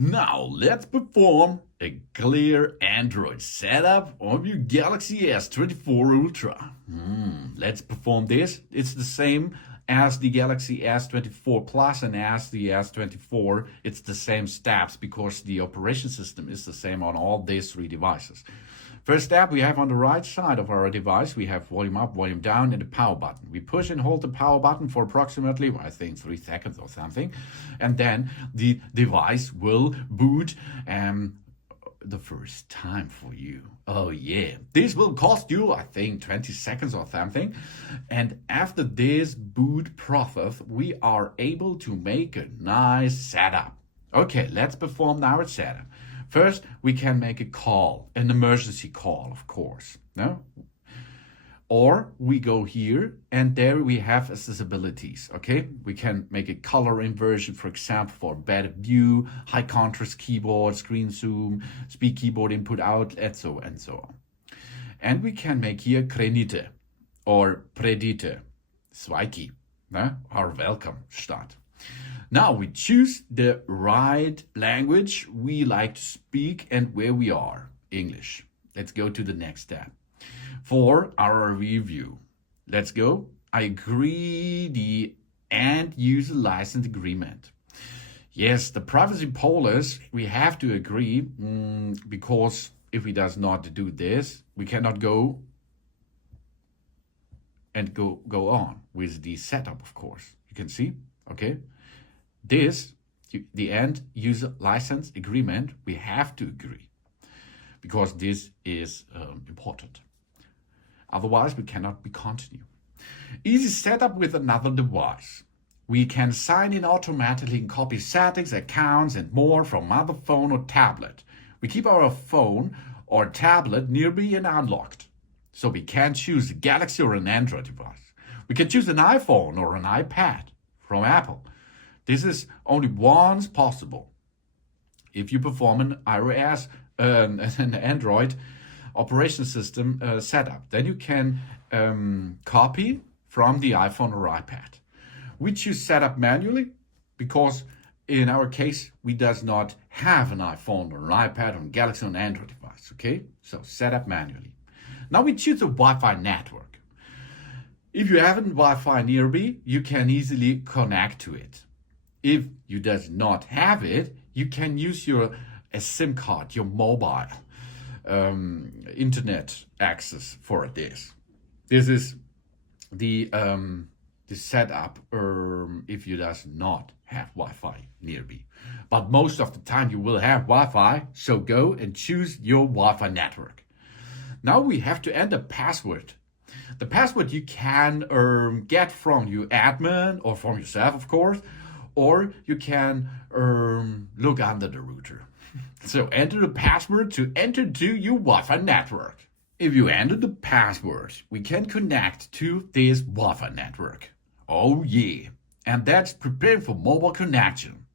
Now let's perform a clear Android setup of your Galaxy S24 Ultra. Let's perform this. It's the same as the Galaxy S24 Plus and as the S24. It's the same steps because the operation system is the same on all these three devices. First step, we have on the right side of our device, we have volume up, volume down, and the power button. We push and hold the power button for approximately, I think, 3 seconds or something. And then the device will boot the first time for you. Oh yeah, this will cost you, I think, 20 seconds or something. And after this boot process, we are able to make a nice setup. Okay, let's perform our setup. First, we can make a call, an emergency call, of course. No? Or we go here and there we have accessibilities, okay? We can make a color inversion, for example, for better view, high contrast keyboard, screen zoom, speed keyboard input out, and so on. And we can make here Kredite or Predite, Zweiki, no? Or welcome start. Now we choose the right language we like to speak and where we are, English. Let's go to the next step. For our review, let's go. I agree the end user license agreement. Yes, the privacy policy, we have to agree because if we does not do this, we cannot go on with the setup, of course. You can see, okay? This, the end user license agreement, we have to agree because this is important. Otherwise, we cannot be continue. Easy setup with another device. We can sign in automatically and copy settings, accounts, and more from other phone or tablet. We keep our phone or tablet nearby and unlocked. So we can choose a Galaxy or an Android device. We can choose an iPhone or an iPad from Apple. This is only once possible. If you perform an iOS, an Android operation system setup, then you can copy from the iPhone or iPad. We choose setup manually because in our case, we does not have an iPhone or an iPad or a Galaxy or an Android device, okay? So setup manually. Now we choose a Wi-Fi network. If you have a Wi-Fi nearby, you can easily connect to it. If you does not have it, you can use a SIM card, your mobile internet access for this. This is the setup if you does not have Wi-Fi nearby. But most of the time you will have Wi-Fi, so go and choose your Wi-Fi network. Now we have to enter password. The password you can get from your admin or from yourself, of course, or you can look under the router. So enter the password to enter to your Wi-Fi network. If you enter the password, we can connect to this Wi-Fi network. Oh yeah, and that's prepared for mobile connection.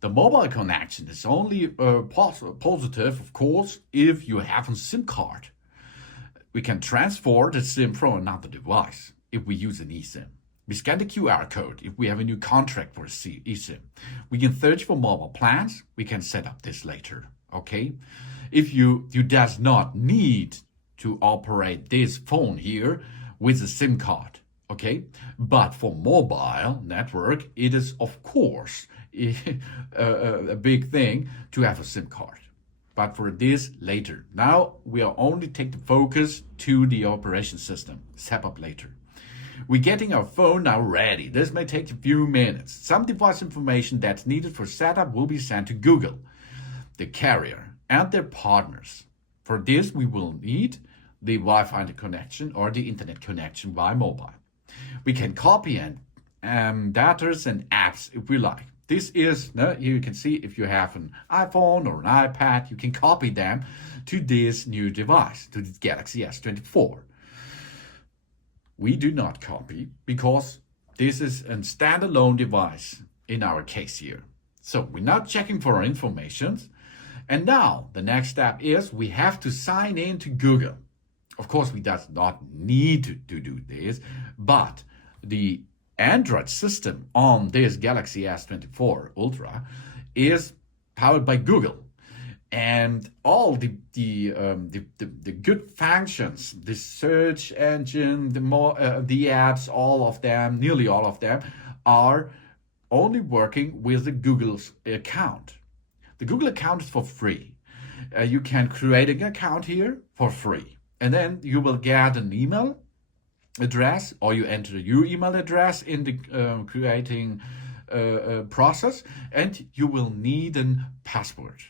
The mobile connection is only positive, of course, if you have a SIM card. We can transfer the SIM from another device if we use an eSIM. We scan the QR code if we have a new contract for eSIM. We can search for mobile plans. We can set up this later, okay? If you does not need to operate this phone here with a SIM card, okay? But for mobile network, it is, of course, a big thing to have a SIM card. But for this later. Now we are only take the focus to the operation system. Set up later. We're getting our phone now ready. This may take a few minutes. Some device information that's needed for setup will be sent to Google, the carrier, and their partners. For this, we will need the Wi-Fi connection or the internet connection by mobile. We can copy and data and apps if we like. This is, you can see if you have an iPhone or an iPad, you can copy them to this new device, to the Galaxy S24. We do not copy because this is a standalone device in our case here. So we're not checking for our information. And now the next step is we have to sign in to Google. Of course, we does not need to do this, but the Android system on this Galaxy S24 Ultra is powered by Google. And all the good functions, the search engine, the apps, all of them, nearly all of them, are only working with the Google's account. The Google account is for free. You can create an account here for free, and then you will get an email address, or you enter your email address in the creating process, and you will need a password.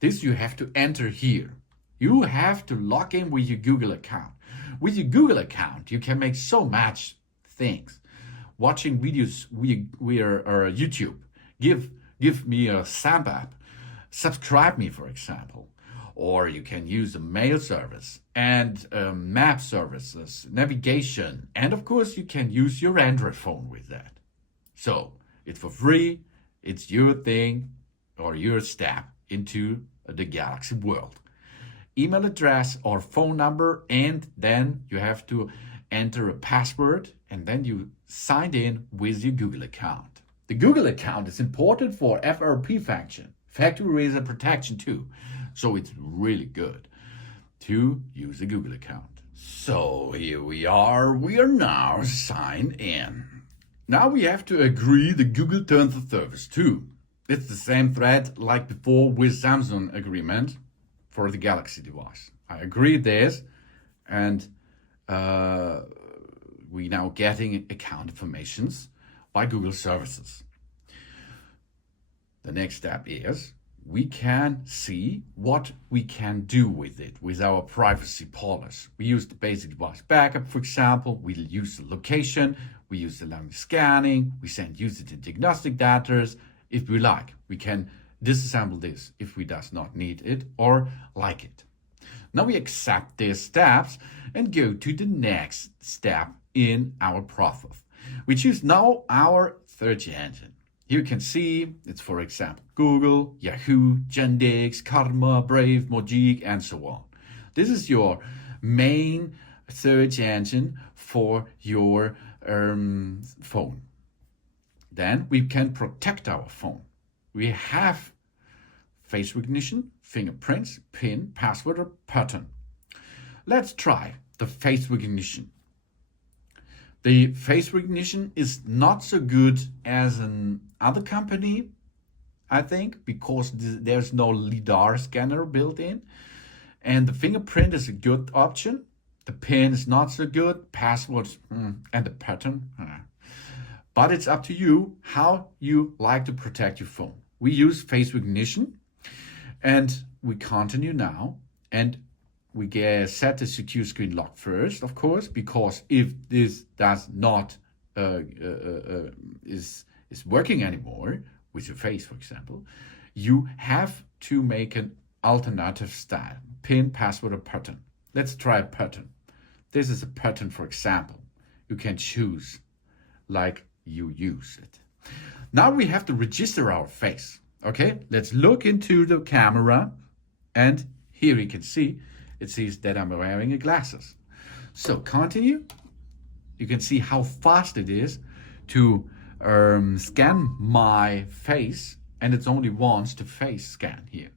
This you have to enter here. You have to log in with your Google account. With your Google account, you can make so much things. Watching videos via YouTube. Give me a stamp app. Subscribe me, for example. Or you can use a mail service and map services, navigation, and of course you can use your Android phone with that. So it's for free. It's your thing or your step into the Galaxy world. Email address or phone number, and then you have to enter a password, and then you signed in with your Google account. The Google account is important for FRP function, factory reason protection too. So it's really good to use a Google account. So here we are now signed in. Now we have to agree the Google terms of service too. It's the same thread like before with Samsung agreement for the Galaxy device. I agree this, and we now getting account informations by Google services. The next step is we can see what we can do with it, with our privacy policy. We use the basic device backup, for example. We use the location, we use the language scanning, we send user to diagnostic data. If we like, we can disassemble this if we does not need it or like it. Now we accept these steps and go to the next step in our process. We choose now our search engine. Here you can see it's, for example, Google, Yahoo, Yandex, Karma, Brave, Mojik, and so on. This is your main search engine for your phone. Then we can protect our phone. We have face recognition, fingerprints, PIN, password, or pattern. Let's try the face recognition. The face recognition is not so good as an other company, I think, because there's no LiDAR scanner built in. And the fingerprint is a good option. The PIN is not so good, password and the pattern. But it's up to you how you like to protect your phone. We use face recognition, and we continue now, and we set the secure screen lock first, of course, because if this does not is working anymore with your face, for example, you have to make an alternative style: PIN, password, or pattern. Let's try a pattern. This is a pattern, for example. You can choose like you use it. Now we have to register our face. Okay, let's look into the camera, and here you can see it says that I'm wearing glasses. So continue. You can see how fast it is to scan my face, and it's only once to face scan here.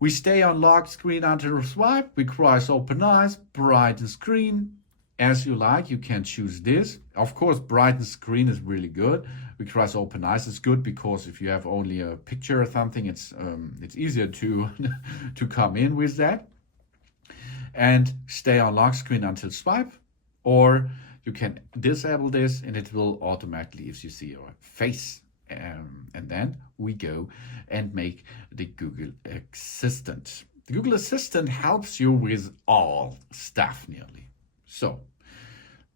We stay on lock screen until swipe. We cross open eyes, brighten screen. As you like, you can choose this. Of course, brighten screen is really good. We cross open eyes is good because if you have only a picture or something, it's easier to to come in with that. And stay on lock screen until swipe, or you can disable this and it will automatically, if you see your face. And then we go and make the Google Assistant. The Google Assistant helps you with all stuff nearly. So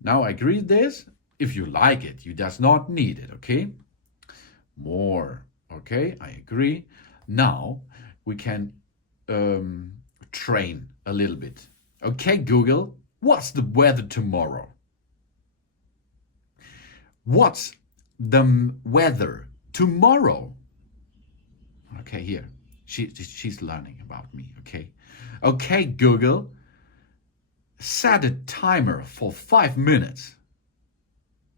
now I agree this. If you like it, you does not need it, okay? More, okay, I agree. Now we can train a little bit. Okay, Google, what's the weather tomorrow? What's the weather tomorrow? Okay, here. She's learning about me, okay? Okay, Google, set a timer for 5 minutes.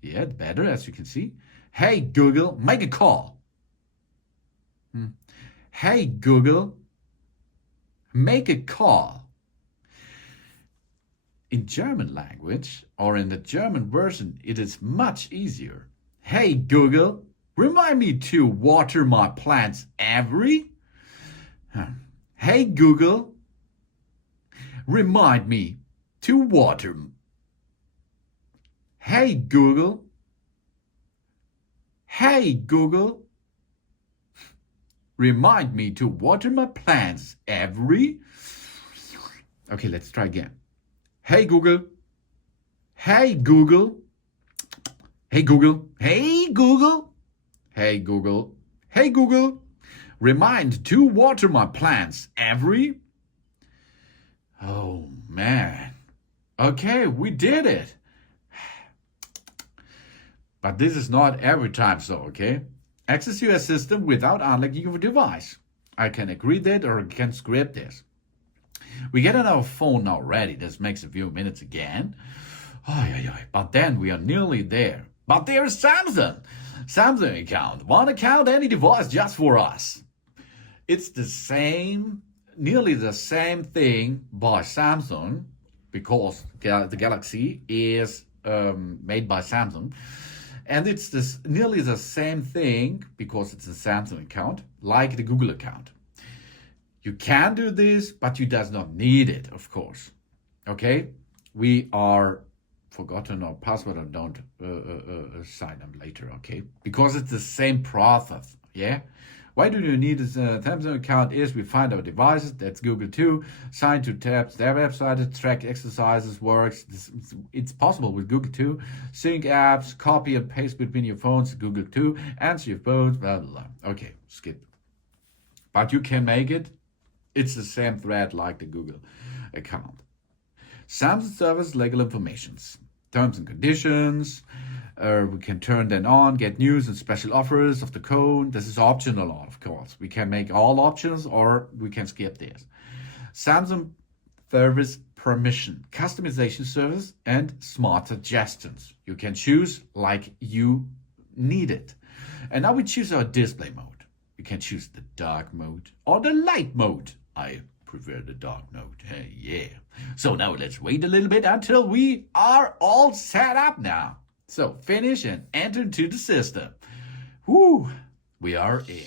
Yeah, better, as you can see. Hey, Google, make a call. Hey Google, make a call. In German language, or in the German version, it is much easier. Hey Google, remind me to water my plants every. Hey Google, remind me to water. Hey Google. Hey Google, remind me to water my plants every. Okay, let's try again. Hey Google. Hey Google. Hey Google. Hey Google. Hey Google. Hey Google. Remind to water my plants every. Oh man. Okay, we did it. But this is not every time so, okay? Access your system without unlocking your device. I can agree that or I can script this. We get on our phone already. This makes a few minutes again. But then we are nearly there. But there's Samsung. Samsung account. One account, any device just for us. It's the same, nearly the same thing by Samsung because the Galaxy is made by Samsung. And it's nearly the same thing because it's a Samsung account, like the Google account. You can do this, but you does not need it, of course. Okay? We are forgotten our password and don't sign them later, okay? Because it's the same process, yeah? Why do you need a Samsung account is we find our devices, that's Google too, sign to tabs, their website, track exercises, works. It's possible with Google too. Sync apps, copy and paste between your phones, Google too, answer your phones, blah, blah, blah. Okay, skip. But you can make it. It's the same thread like the Google account. Samsung servers legal informations, terms and conditions. We can turn them on, get news and special offers of the code. This is optional, of course. We can make all options or we can skip this. Samsung service permission, customization service, and smart suggestions. You can choose like you need it. And now we choose our display mode. You can choose the dark mode or the light mode. I prefer the dark mode. Yeah. So now let's wait a little bit until we are all set up now. So finish and enter into the system. Whoo, we are in.